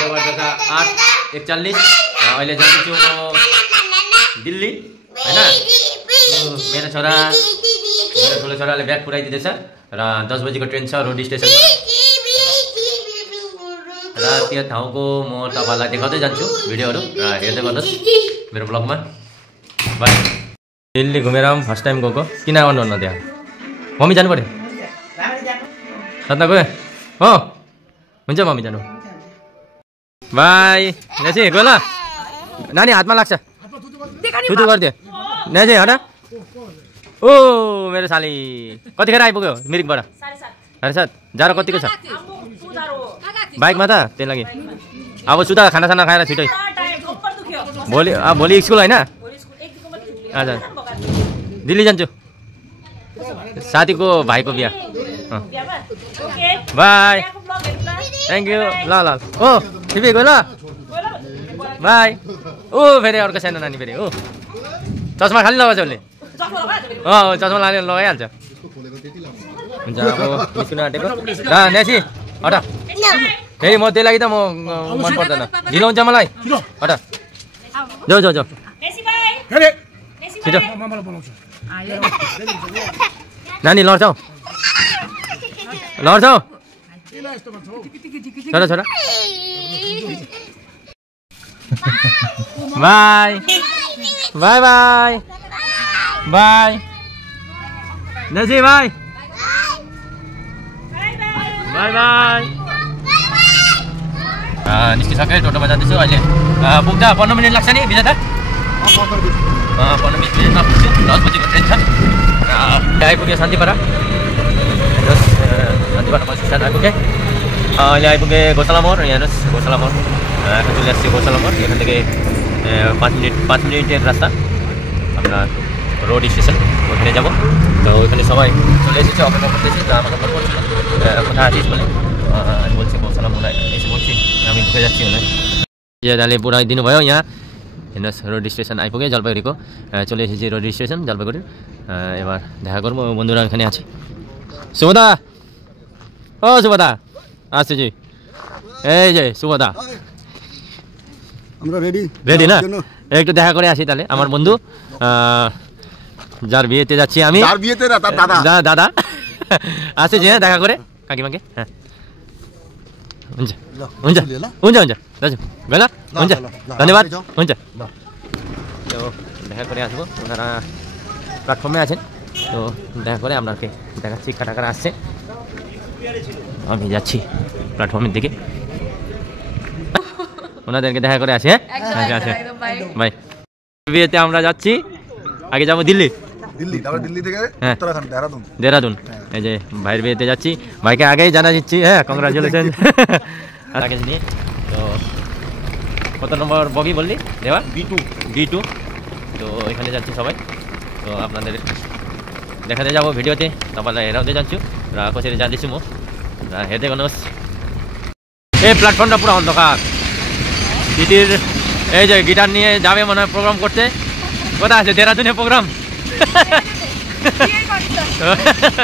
यो गर्दा 8:41 अहिले जान्छु म दिल्ली हैन मेरो ठुलो छोराले ब्याग पुऱ्याइदिँदैछ र 10 बजेको ट्रेन छ रोड स्टेसन र त्यो ठाउँको म तपाईलाई देखाउँदै जान्छु भिडियोहरु र हेर्दै गर्नुहोस् मेरो ब्लगमा बाइ दिल्ली घुमेर फर्स्ट टाइम गएको किन आउनु न त्यहाँ मम्मी जानु पर्यो सत्ता गयो हो हुन्छ मम्मी जानु बाइ नेसी गयो ल नानी हातमा लाग्छ थुथु गरिदियो नेसी हटा ओ मेरो साली कतिखेर आइपुग्यो मिरिकबाट 7:30 जाडो कतिको छ बाइकमा त त्यही लागि अब सुता खानासाना खाएर छिटै भोलि स्कुल होइन हजुर दिल्ली जान्छु साथीको भाइको बिहा बाई थ्याङ्क यू ल ल ओ ठिकै गयो ल बाई ओ फेरि अर्को सानो नानी फेरि हो चस्मा खालि लगाउँछ उसले चस्मा लगाइहाल्छ हुन्छ अब निस्किनु आँटेको र नेसी हटा फेरि म त्यही लागि त म मन पर्दैन ढिलो हुन्छ मलाई हटा जाऊ जाऊ जाऊ छिटो नानी लड्छौ छोरा छोरा बाई बाई बाई बाई नेसी बाई बाई बाई निस्किसकेँ टोटोमा जाँदैछु अहिले पुग्दा 15 मिनट लाग्छ नि विजेता 15 मिनटमा पुग्छु 10 बजेको ट्रेन छ आइपुग्यो शान्तिपाडा शान्तिपाडा बस स्ट्यान्ड आइपुगेँ अहिले आइपुगेँ गोशाला मोड हेर्नुहोस् गोशाला मोड চলে আসছে গোশালা মোড় এখান থেকে 5 মিনিটের রাস্তা আমরা রোড স্টেশন ওখানে যাব তো ওখানে সবাই চলে এসেছে অপেক্ষা করতেছি তো আমাকে ফোন করছিল কোথায় আছিস বলে আমি বলছি গোশালা মোড় এসে বলছি আমি ঢুকে যাচ্ছি ওখানে দালে পুরাই দিनुभयो यहाँ हेर्नुहोस् रोड स्टेशन आइपुगे जलपाइगुडीको চলে এসেছি रोड स्टेशन जलपाइगुडी এবার দেখা করব বন্ধুরা এখানে আছে সুবদা ও সুবদা আসছে জি এই যে সুবদা আমরা রেডি রেডি না একটু দেখা করে আসি তাহলে আমার বন্ধু যার বিয়েতে যাচ্ছি আমি যার বিয়েতে না তার দাদা দাদা আসছে যে দেখা করে কাকিমাকে হ্যাঁ हुन्छ हुन्छ हुन्छ हुन्छ दाजु गएन हुन्छ धन्यवाद हुन्छ তো দেখা করে আসবো ওনারা প্ল্যাটফর্মে আছেন তো দেখা করে আপনাকে দেখাচ্ছি কাটা কাটা আসছে আমি যাচ্ছি প্ল্যাটফর্মের দিকে ওনাদেরকে দেখা করে আসি হ্যাঁ আচ্ছা আচ্ছা বাই বিয়েতে আমরা যাচ্ছি আগে যাবো দিল্লি তারপর দিল্লি থেকে উত্তরাখণ্ড দেহরাদুন এই যে ভাইয়ের বিয়েতে যাচ্ছি ভাইকে আগেই জানা দিচ্ছি হ্যাঁ কংগ্রাচুলেশন আগে নিয়ে তো কত নম্বর বগি বললি দেওয়া B2 তো এখানে যাচ্ছি সবাই তো আপনাদের দেখাতে যাবো ভিডিওতে तपाईँलाई हेराउँदै जान्छु र कसरी जाँदैछु म र हेर्दै गर्नुहोस् এই প্ল্যাটফর্মটা পুরো অন্ধকার দিদির এই যে গিটার নিয়ে যাবে মনে হয় প্রোগ্রাম করতে কোথায় আছে দেহরাদুনে প্রোগ্রাম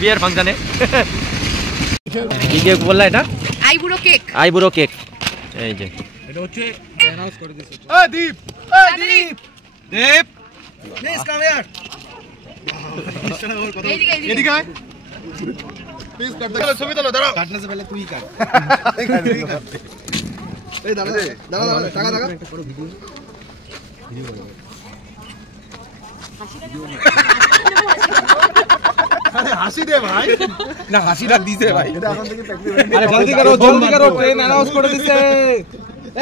বিয়ের ফাংশনে কি কেক বললা এটা আইবুড়ো কেক এই যে এটা হচ্ছে অ্যানাউন্স করে দিয়েছে দীপ প্লিজ কাম হিয়ার এদিকে আয় প্লিজ কাট দাও ছবি তোলো দাঁড়াও কাটने से पहले तू ही काट এই দাঁড়া টাকা একটা পুরো ভিডিও अरे হাসি দে ভাই না হাসিটা দিতে ভাই এটা এখন থেকে প্র্যাকটিস আরে জলদি করো ট্রেন অ্যানাউন্স করে দিতে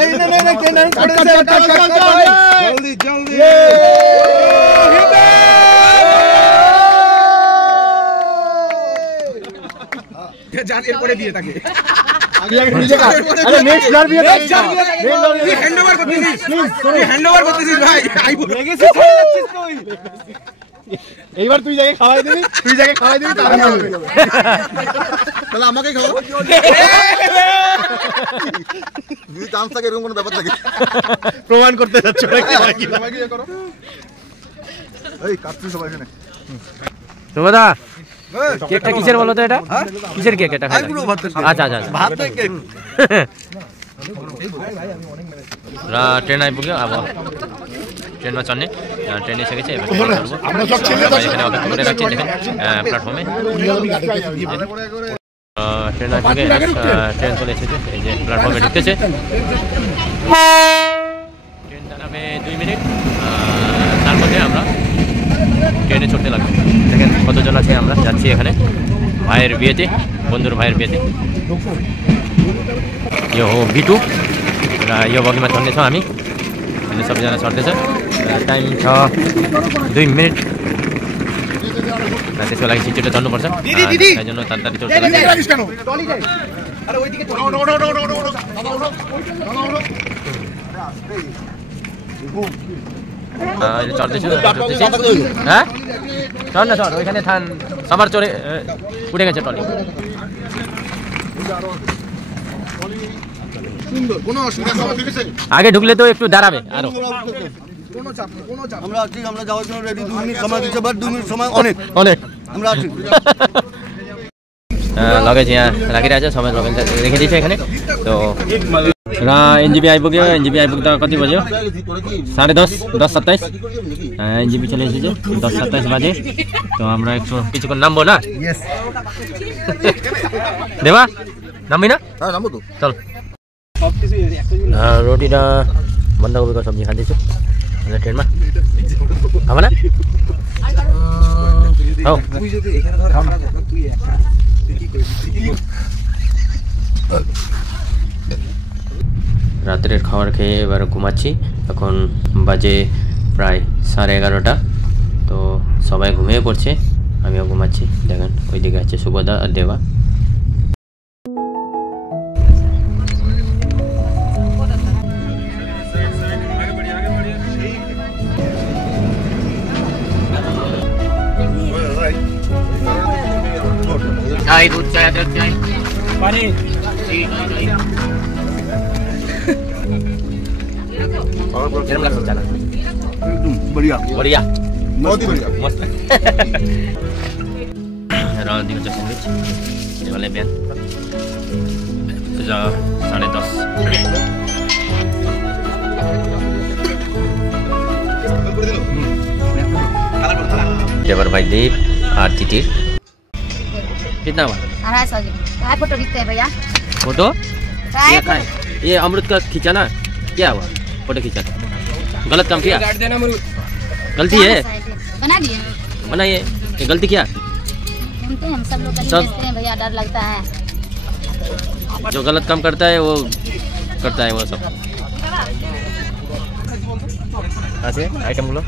এই না ট্রেন অ্যানাউন্স করে দিতে জলদি কে জান এর পরে বিয়ে থাকে আগে নিজে কাট আরে নেক্সট বার বিয়ে থাকে তুই হ্যান্ডওভার করতেছিস ভাই লেগেছে ছেড়ে যাচ্ছিস তুই এইবার তুই যাকে খাওয়াই দিবি তাহলে হবে তাহলে আমাকে খাওয়া যদি চান্স থাকে এরকম কোনো ব্যাপার থাকে প্রমাণ করতে যাচ্ছ নাকি করো এই কাটছি সবাই এখানে সুবদা কেকটা কিসের বলো তো এটা কিসের কেক এটা খাই আচ্ছা ভাত কেক र ट्रेन आइपुग्यो अब ट्रेनमा चढ्ने ट्रेन आइसकेको छ एखाने अपेक्षा गरिरहेको छु प्लेटफर्ममै ट्रेन आइपुग्यो ट्रेन चलेको छ प्लेटफर्मে ঢুকতেছে ট্রেন দাঁড়াবে 2 মিনিট তার মধ্যে আমরা ট্রেনে চড়তে লাগবে দেখেন কতজন আছে আমরা যাচ্ছি এখানে ভাইয়ের বিয়েতে বন্ধুর ভাইয়ের বিয়েতে यो हो बिटु र यो बगीमा चढ्नेछौँ हामी अनि सबैजना चढ्दैछ टाइम छ 2 मिनट र त्यसको लागि छिटो चढ्नुपर्छ त्यसैजন্য तात्तारी चढ्छ अहिले चढ्दैछु चढ्न चढ ओइखाने थान सवार चढे उडेको छ टली आगे ढुकले तो एक दाঁড়াবে আরো কোনো চাপ নেই কোনো চাপ আমরা আছি আমরা যাওয়ার জন্য রেডি 2 মিনিট সময় দিতে বাদ 2 মিনিট সময় অনেক অনেক আমরা আছি लगेज यहाँ राखिरहेछ सबै लगेज देखिदिन्छ एखाने तो र एनजेपी आइपुग्यो एनजेपी आइपुग्दा कति बज्यो 10:30 10:27 एनजेपी चलेपछि 10:27 बजे तो हाम्रो एक किसिको नाम बोला यस देवा नाम हैन हां नाम तो चल रोटी र बन्दाकोपीको सब्जी खाँदैछु ट्रेनमा खाना हौ রাতের খাবার খেয়ে এবার ঘুমাচ্ছি এখন বাজে প্রায় 11:30টা তো সবাই ঘুমিয়ে পড়ছে আমিও ঘুমাচ্ছি দেখেন ওইদিকে আছে সুবদা আর দেবা चाय दूध चाय चाय पानी गरम लाग्छ जाना एकदम बढिया बढिया बहुत ही बढिया मस्त र दिनको चाहिँ स्यान्डविच यसले बिहान 10:30 देवर भाई दीप और तितिर कितना हुआ 250 क्या फोटो खींचते हैं भैया फोटो ये अमृत का खींचा ना क्या हुआ फोटो खींचा गलत काम किया गलती है बना दिए बनाइए ये गलती क्या हम सब लोग गलती करते हैं भैया डर लगता है जो गलत काम करता है वो सब আছে আইটেমগুলো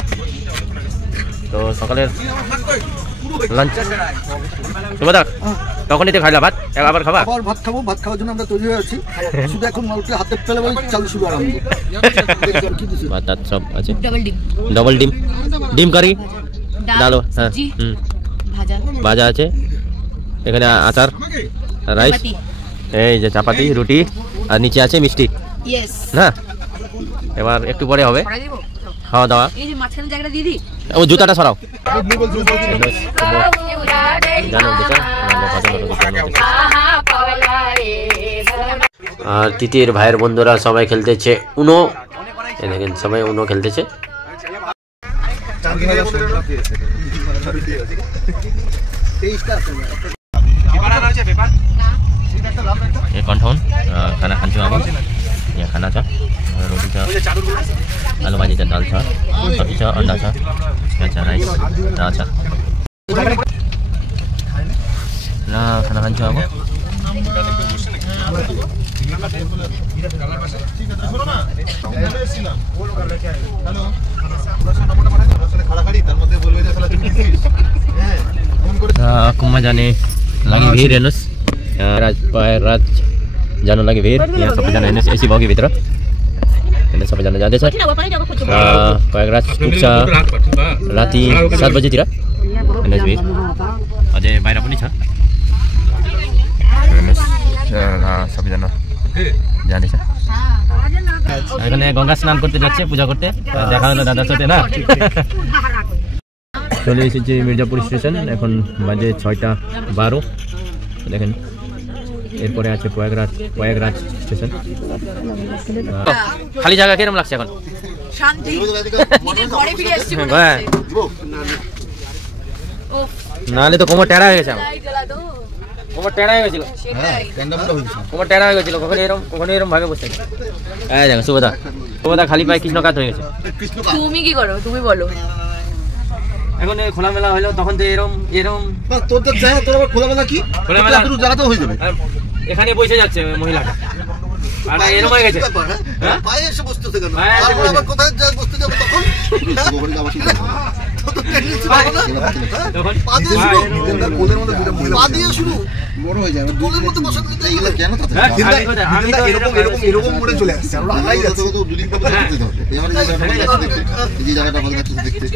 তো সকালের লাঞ্চ সুবদা তখনই তো খাইলা ভাত আবার খাবা আবার ভাত খাবো ভাত খাওয়ার জন্য আমরা তৈরি হয়ে আছি শুধু এখন মালকে হাতে ফেলে বলি চালু শুরু আরম্ভ ভাত সব আছে ডাবল ডিম ডিম কারি ডালো হ্যাঁ ভাজা ভাজা আছে এখানে আচার রাইস এই যে চাপাতি রুটি আর নিচে আছে মিষ্টি यस না এবার একটু পরে হবে খাওয়া দাওয়া এই যে মাছখানে জায়গাটা দিদি ও জুতাটা সরাও আর তিতির ভাইয়ের বন্ধুরা সবাই খেলতেছে উনো দেখেন সবাই উনো খেলতেছে ये कन्ठाउन खाना खान्छु अब यहाँ खाना छ रोटी छ आलु भाजी छ दाल छ सब्जी छ अन्डा छ यहाँ छ राइस दाल छ र खाना खान्छु अब कुम्मा जाने लागि भिड हेर्नुहोस् राज जानु लागि भिड यहाँ सबैजना हेर्नुहोस् एसी बगी भित्र हेर्नु सबैजना जाँदैछ प्रयागराज पुग्छ राति 7 बजेतिर हेर्नुहोस् भिड अझै बाहिर पनि छ हेर्नुहोस् सबैजना जाँदैछ এখানে গঙ্গা স্নান করতে যাচ্ছে পূজা করতে দেখা হলো দাদার সাথে না চলে এসেছি মির্জাপুর স্টেশন এখন বাজে 6:12 দেখেন এরপরে আছে প্রয়াগরাজ স্টেশন। খালি জায়গা কিরকম লাগছে এখন? শান্তি, ঘরে ফিরে এসেছি মনে হ্যাঁ, হচ্ছে। নাহলে তো কোমর টেরা হয়ে গেছে আমার, কোমর টেরা হয়ে গেছিল, কোমর টেরা হয়ে গেছিল, কখনো এরকম ভাবে বসে। এই দেখো সুভদা খালি পায়ে কৃষ্ণকাত হয়ে গেছে। তুমি কি করো, তুমি বলো। এখন এই খোলামেলা হইলো, তখন তো এরম তোর তো চাই, তোর আবার খোলামেলা কি? খোলামেলা জায়গাতেও হয়ে যাবে। এখানে বসে যাচ্ছে মহিলাটা, আর এরম হয়ে গেছে। হ্যাঁ, পায়ে এসে বসতেছে কেন? পায়ে এসে তারপর আবার কোথায় বসতে যাবো তখন? তোর তো টেনিস পাবো না? তখন পা দিয়ে শুরু, বড় হয়ে যাবে। কোলের মধ্যে বসে দিতে এইগুলো কেন? আমি তো এরকম মোড়ে চলে আসছে, আমরা হারাই যাচ্ছি। এই জায়গাটা ভালো লাগছে দেখতে।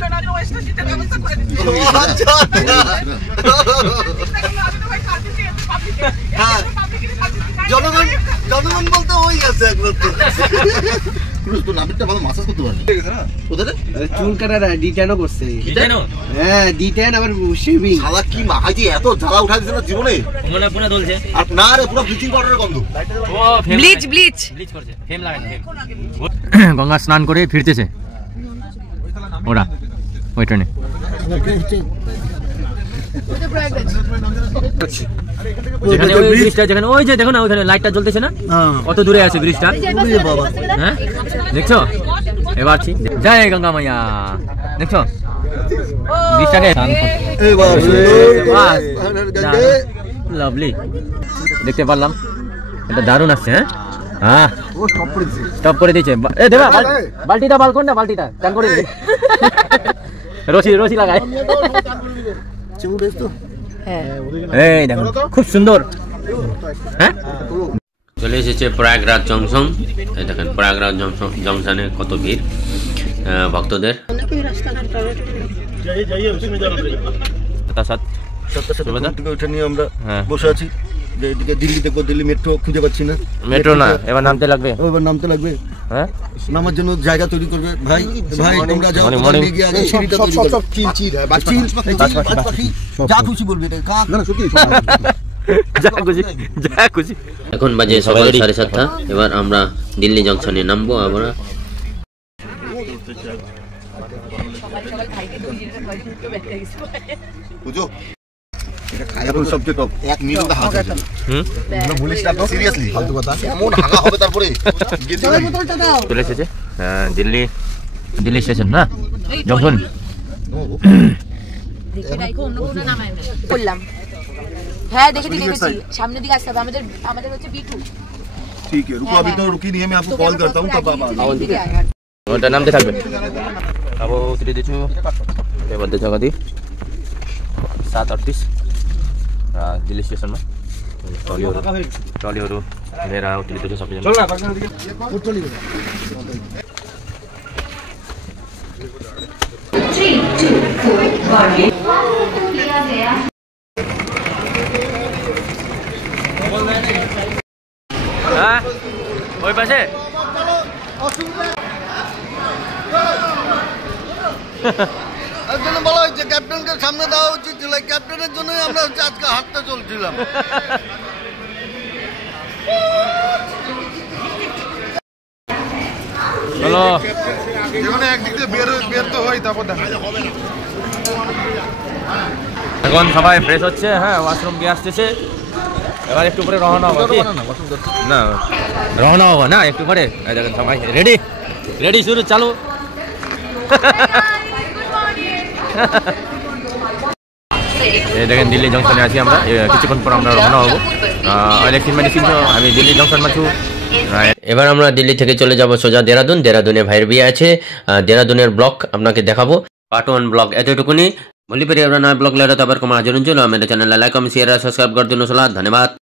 হ্যাঁ, জনগণ বলতে ওই আছে একমাত্র। তোর নাবিকটা ভালো মাসাজ করতে পারবি। কোথায় চুল কাটার ডিটেনও করছে। জানো হ্যাঁ, ডিটেন আবার শেভিং। শালা কি মাহাজি এত জ্বালা উঠা দিছে না জীবনে। মনে পুরো দলছে। আর না রে, পুরো ব্লিচিং পাউডারের গন্ধ। ও ব্লিচ করছে, ফেম লাগাচ্ছে। গঙ্গা স্নান করে ফিরতেছে ওরা ওই ট্রেনে। যেখানে ওই ব্রিজটা, যেখানে ওই যে দেখো না, ওইখানে লাইটটা জ্বলতেছে না, কত দূরে আছে ব্রিজটা। হ্যাঁ, দেখছো? এবার জয় গঙ্গা মাইয়া, দেখছো ব্রিজটাকে? লাভলি, দেখতে পারলাম, এটা দারুণ আসছে। হ্যাঁ, স্টপ করে দিয়েছে। এ দেবা বালতিটা, বালকন না, বালতিটা চান করে দিবে। রশি লাগায়। এই দেখুন খুব সুন্দর। হ্যাঁ, চলে এসেছে প্রয়াগরাজ জংশন। এই দেখেন প্রয়াগরাজ জংশনে কত ভিড় ভক্তদের। ওইটা নিয়ে আমরা বসে আছি যে এদিকে দিল্লি দেখবো, দিল্লি মেট্রো খুঁজে পাচ্ছি না। মেট্রো না, এবার নামতে লাগবে। এবার নামতে লাগবে। হ্যাঁ, নামার জন্য জায়গা তৈরি করবে। ভাই তোমরা যাও, নিয়ে গিয়ে আগে সিঁড়িটা তৈরি করো। যা খুশি বলবি, এটা কাক না, সত্যি যা খুশি। এখন বাজে সকাল 7:30। এবার আমরা দিল্লি জংশনে নামবো। আমরা বুঝো, এখন সবচেয়ে টপ। এক মিনিট হাত বলিস না তো, সিরিয়াসলি ফালতু কথা। এমন হাগা হবে তারপরে চলে এসেছে দিল্লি স্টেশন না, জংশন। বললাম হ্যাঁ, দেখেছি। সামনের দিকে আসতে হবে আমাদের হচ্ছে B2। ठीक है, रुको अभी तो रुकी नहीं है, मैं आपको कॉल करता हूँ तब आप आ जाओ। ওটা নামতে থাকবে। अब उतरी दिछु ये बंदे जगह दी 7:38 दिल्ली स्टेशन में ट्रॉलीहरू लिएर उत्रिँदै थियो सबैजना। হ্যাঁ, ওই পাশে একজন বলা হয়েছে ক্যাপ্টেনকে সামনে দেওয়া উচিত ছিল। ক্যাপ্টেনের জন্যই আমরা আজকে হাঁটতে চলছিলাম। চলো, জীবনে একদিক দিয়ে বের তো হয়, তারপর দেখা এখন সবাই ফ্রেশ হচ্ছে। হ্যাঁ, ওয়াশরুম গিয়ে আসতেছে। এবার একটু পরে রওনা হবো। না রওনা হবো না, একটু পরে। দেখেন সবাই রেডি শুরু, চালু। এই দেখেন দিল্লি জংশনে আছি আমরা। কিছুক্ষণ পর আমরা রওনা হবো। আমি দিল্লি জংশন মাছু। এবার আমরা দিল্লি থেকে চলে যাব সোজা দেরাদুনে ভাইয়ের বিয়ে আছে। দেরাদুনের ব্লগ আপনাকে দেখাবো। पार्ट 1 ब्लॉग एतटुकुनी भोलि फेरि एउटा नयाँ ब्लग लिएर तपाईँहरूको माझ हुन्छु। मेरो च्यानललाई लाइक कमेन्ट शेयर र सब्स्क्राइब गरिदिनुहोस् होला। धन्यवाद।